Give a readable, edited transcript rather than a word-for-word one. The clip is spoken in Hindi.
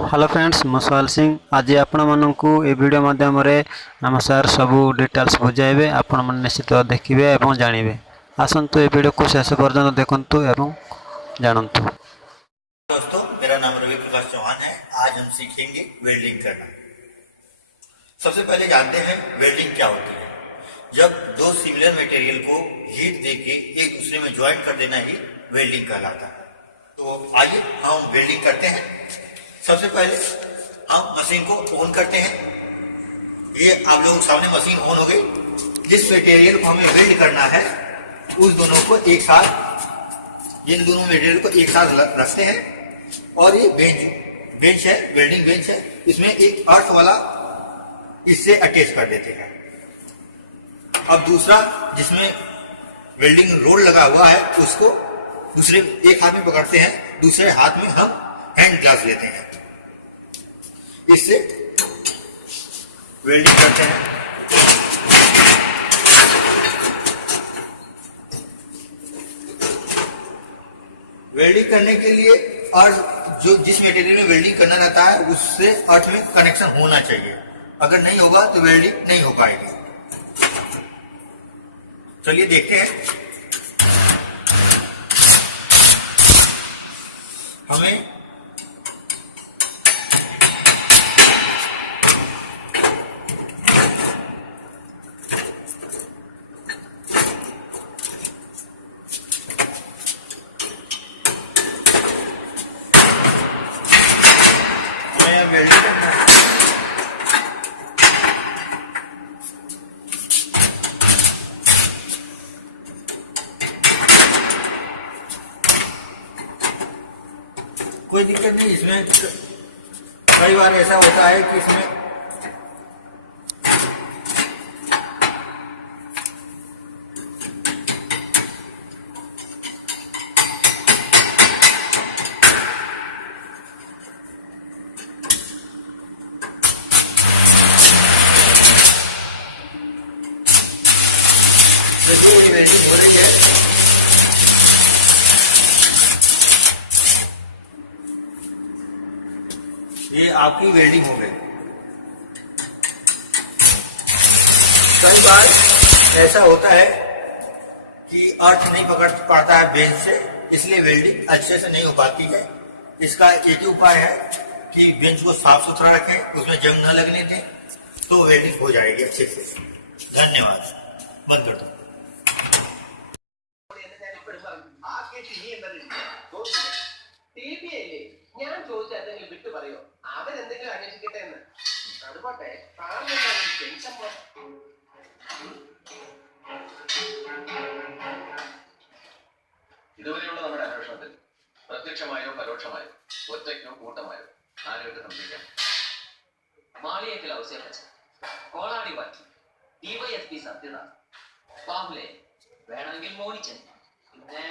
हेलो फ्रेंड्स मुसाल सिंह आज आपण मानू ए वीडियो माध्यम आम सार सब डिटेल्स बुझाइबे आपण मन निश्चित देखिए और जानवे आसतु ए वीडियो को शेष पर्यंत देखंतु एवं जानतु। दोस्तों, मेरा नाम रवि प्रकाश चौहान है। आज हम सीखेंगे वेल्डिंग करना। सबसे पहले जानते हैं वेल्डिंग क्या होती है। जब दो सिमिलर मटेरियल को हीट देके एक दूसरे में ज्वाइंट कर देना ही वेल्डिंग कहलाता है। तो आइए हम वेल्डिंग करते हैं। सबसे पहले हम मशीन को ऑन करते हैं। ये आप लोगों के सामने मशीन ऑन हो गई। जिस मटेरियल को हमें वेल्ड करना है उस दोनों को एक साथ, इन दोनों मटेरियल को एक साथ रखते हैं और ये बेंच है, वेल्डिंग बेंच है। इसमें एक अर्थ वाला इससे अटैच कर देते हैं। अब दूसरा जिसमें वेल्डिंग रोड लगा हुआ है उसको दूसरे एक हाथ में पकड़ते हैं, दूसरे हाथ में हम हैंड ग्लास लेते हैं, इससे वेल्डिंग करते हैं। वेल्डिंग करने के लिए और जो जिस मटेरियल में वेल्डिंग करना रहता है उससे अर्थ में कनेक्शन होना चाहिए। अगर नहीं होगा तो वेल्डिंग नहीं हो पाएगी। चलिए देखते हैं। हमें वेल्डिंग करना है। कोई दिक्कत नहीं। इसमें कई बार ऐसा होता है कि इसमें वेल्डिंग हो रही है। ये आपकी वेल्डिंग हो गई। कई बार ऐसा होता है कि अर्थ नहीं पकड़ पाता है बेंच से, इसलिए वेल्डिंग अच्छे से नहीं हो पाती है। इसका एक ही उपाय है कि बेंच को साफ सुथरा रखें, उसमें जंग न लगने दें, तो वेल्डिंग हो जाएगी अच्छे से। धन्यवाद। बंद कर दो। ഞാൻ ചോദിച്ചെന്തെങ്കിലും വിട്ടു പറയോ? അവരെന്തെങ്കിലും അന്വേഷിക്കട്ടെ എന്ന്. അതുപോട്ടെ, ഇതുവരെയുള്ള നമ്മുടെ അന്വേഷണത്തിൽ പ്രത്യക്ഷമായോ പരോക്ഷമായോ ഒറ്റയ്ക്കോ കൂട്ടമായോ ആരോഗ്യ സംശയിക്കാം. മാളിയേക്കൽ ഔസേപ്പച്ചൻ, കോളാടി വാറ്റി, ഡിവൈഎസ്പി സത്യനാഥ്, പാമ്പുലെ വേണമെങ്കിൽ മോനിച്ചൻ, പിന്നെ